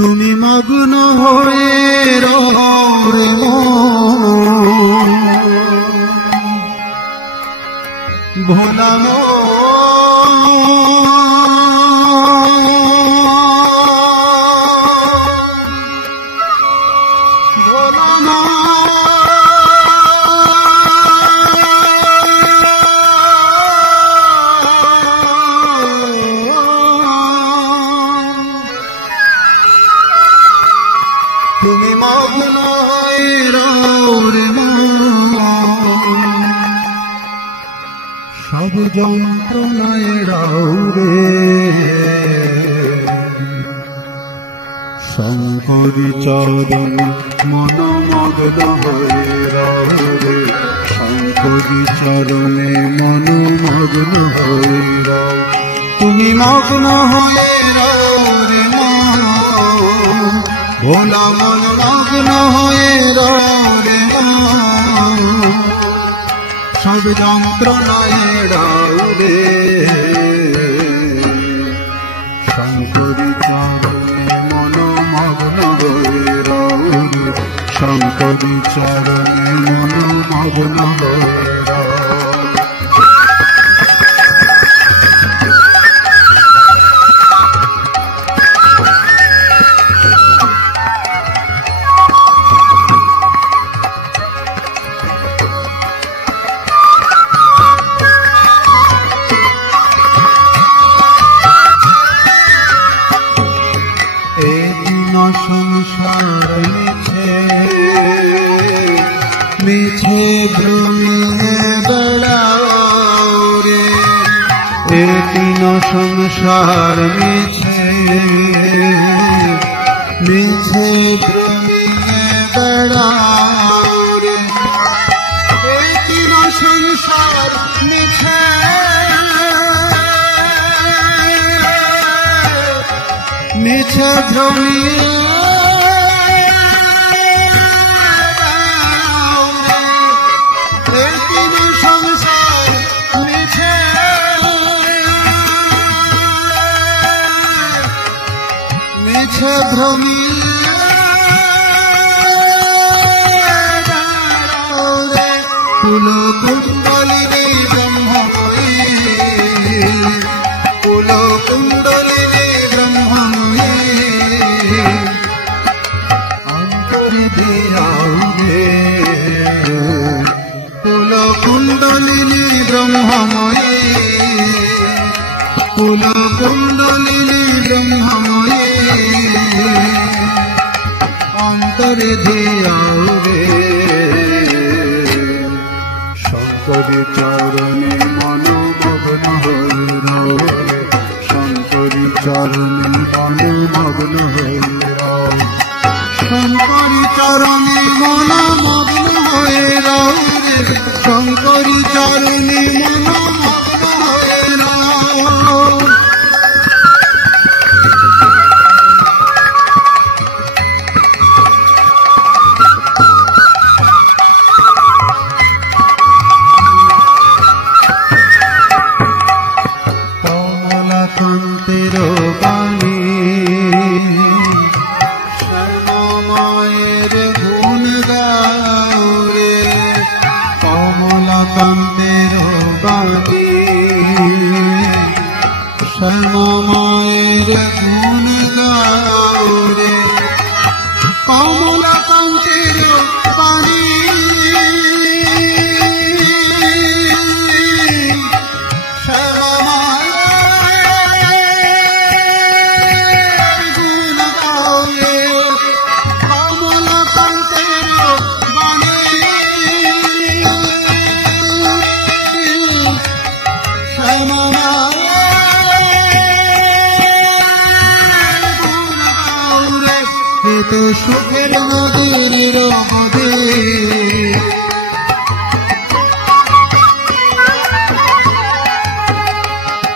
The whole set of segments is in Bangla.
তুমি মগ্ন হয়ে রে মন ভোলা তুমি মগ্ন হয়ে রে সব যন্ত্রণায় রে শঙ্করী চরণ মন মগ্ন হয়ে রে শঙ্করী চরণে মন মগ্ন হয়ে তুমি মগ্ন হয়ে রে ভোলা মন মগ্ন হয়ে রে সব যন্ত্রণায় রে শঙ্করী চরণে মন মগ্ন হয়ে রে শঙ্করী চরণে মন মগ্ন হয়ে সংসার মিছে ভ্রমিয়ে বেড়াও রে এ তিন সংসার মিছে মিছে ভ্রমিয়ে বেড়াও রে এ তিন সংসার মিছে মিছে ভ্রমিয়ে মিছে ভ্রমিয়ে কুল কুণ্ডলিনী ব্রহ্মময়ী কুল কুণ্ডলিনী ব্রহ্মময়ী অন্তরে দিয়াও রে কুল কুণ্ডলিনী ব্রহ্মময়ী কুল কুণ্ডলিনী ব্রহ্মময়ী অন্তরে দিয়াও রে শঙ্করী চরণে মন মগ্ন হয়ে শঙ্করী চরণে মন মগ্ন হয়ে শঙ্করী চরণে মন মগ্ন হয়ে রে শঙ্করী চরণে মন মগ্ন হয়ে কমলাকান্তের বাণী শ্যামামায়ের গুণ গাও রে কমলাকান্তের বাণী শ্যামামায়ের গুণ গাও রে কমলাকান্তের বাণী তো সুখের নদীর রহদে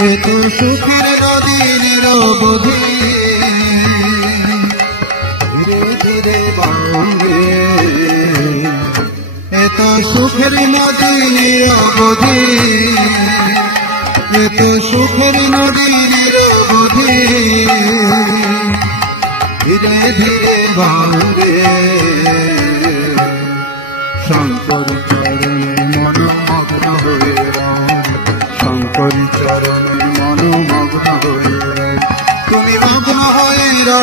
এ তো সুখের নদীর রহদে ধীরে ধীরে বাঁধে এ তো সুখের নদীর রহদে এ তো সুখের নদীর রহদে ধীরে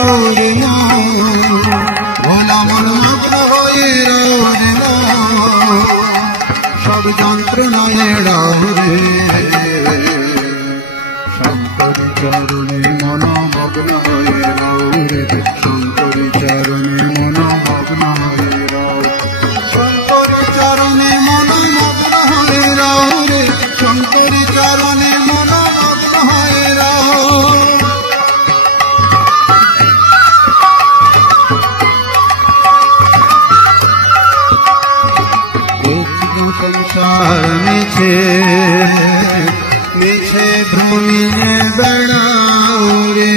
রাও রে ভোলা মন মগ্ন হয়ে রাও রে সব যন্ত্রণায় এড়াও রে শঙ্করী চরণে মন মগ্ন হয়ে রাও রে শঙ্করী চরণে মন মগ্ন হয়ে রাও শঙ্করী চরণে মন মগ্ন হয়ে রাও রে শঙ্করী চরণে মন মগ্ন হয়ে রাও সংসার মিছে মিছে ভ্রমিয়ে বেড়াও রে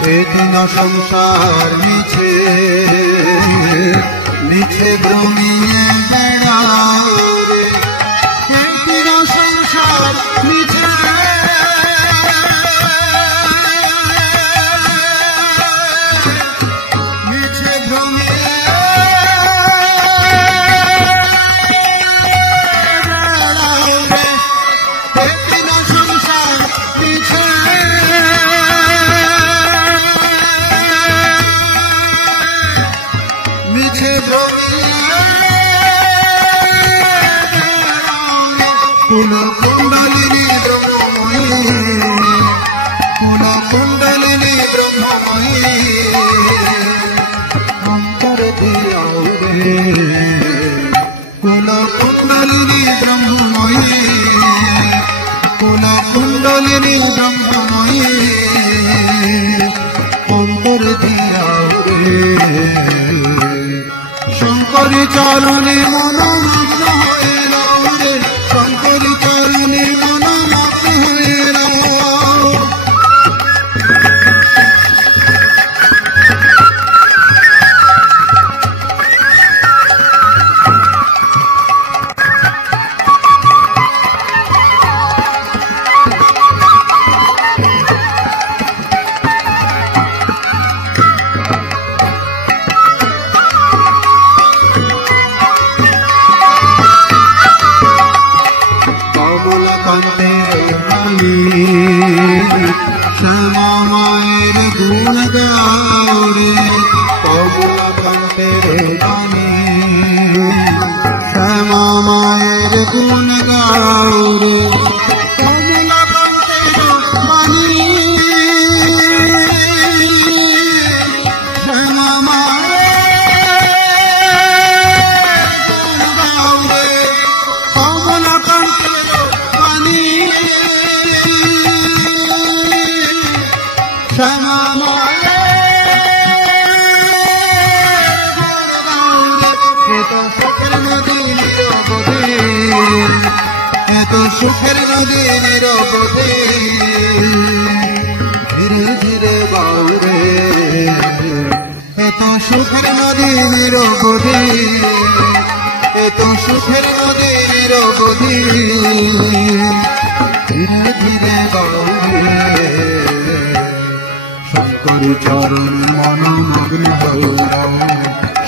বেদিন সংসার মিছে মিছে ভ্রমিয়ে বেড়াও রে বেদিন সংসার মিছে মিছে ভ্রমিয়ে কুলকুণ্ডলিনী ব্রহ্মময়ী কুলকুণ্ডলিনী ব্রহ্মময়ী অন্তর দিয়াও রে কুলকুণ্ডলিনী ব্রহ্মময়ী কুলকুণ্ডলিনী ব্রহ্মময়ী অন্তর দিয়াও রে শঙ্করী চরণে মন মগ্ন হয়ে রাও রে শঙ্করী চরণে মন মগ্ন হয়ে রাও শ্যামা মায়ের গুণ গাও রে কমলা কান্তের বাণী শ্যামা মায়ের গুণ গাও রে কমলা কান্তের বাণী শ্যামা মায়ের গুণ গাও রে কমলা কান্তের বাণী শ্যামা এত সুখের নদী নিরবধি ধীরে ধীরে বাউরে এত সুখের নদী নিরবধি এত সুখের নদী নিরবধি ধীরে ধীরে বাউরে শঙ্করী চরণে মন মগ্ন হয়ে রাও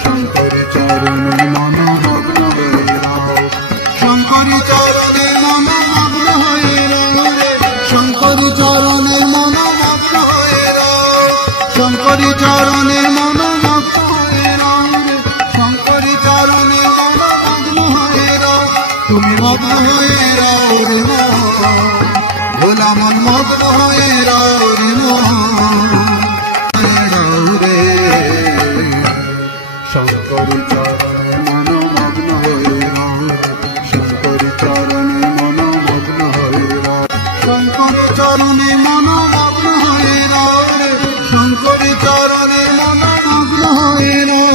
শঙ্করী চরণে মন মগ্ন হয়ে রাও শঙ্করী চরণে মন মগ্ন হয়ে রাও রে শঙ্করী চরণে মন মগ্ন হয়ে রাও শঙ্করী চরণে মন মগ্ন হয়ে রাও রে শঙ্করী চরণে মন মগ্ন হয়ে রাও তুমি মগ্ন হয়ে রাও রে ভোলা মন মগ্ন হয়ে রাও রে শঙ্করী চরণে মন মগ্ন হয়ে রাও শঙ্করী চরণে মন মগ্ন হয়ে রাও শঙ্করী চরণে মন মগ্ন হয়ে রাও রে শঙ্করী চরণে মন মগ্ন হয়ে রাও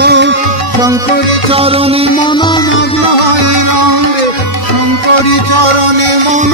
শঙ্করী চরণে মন মগ্ন হয়ে রাও রে শঙ্করী চরণে মন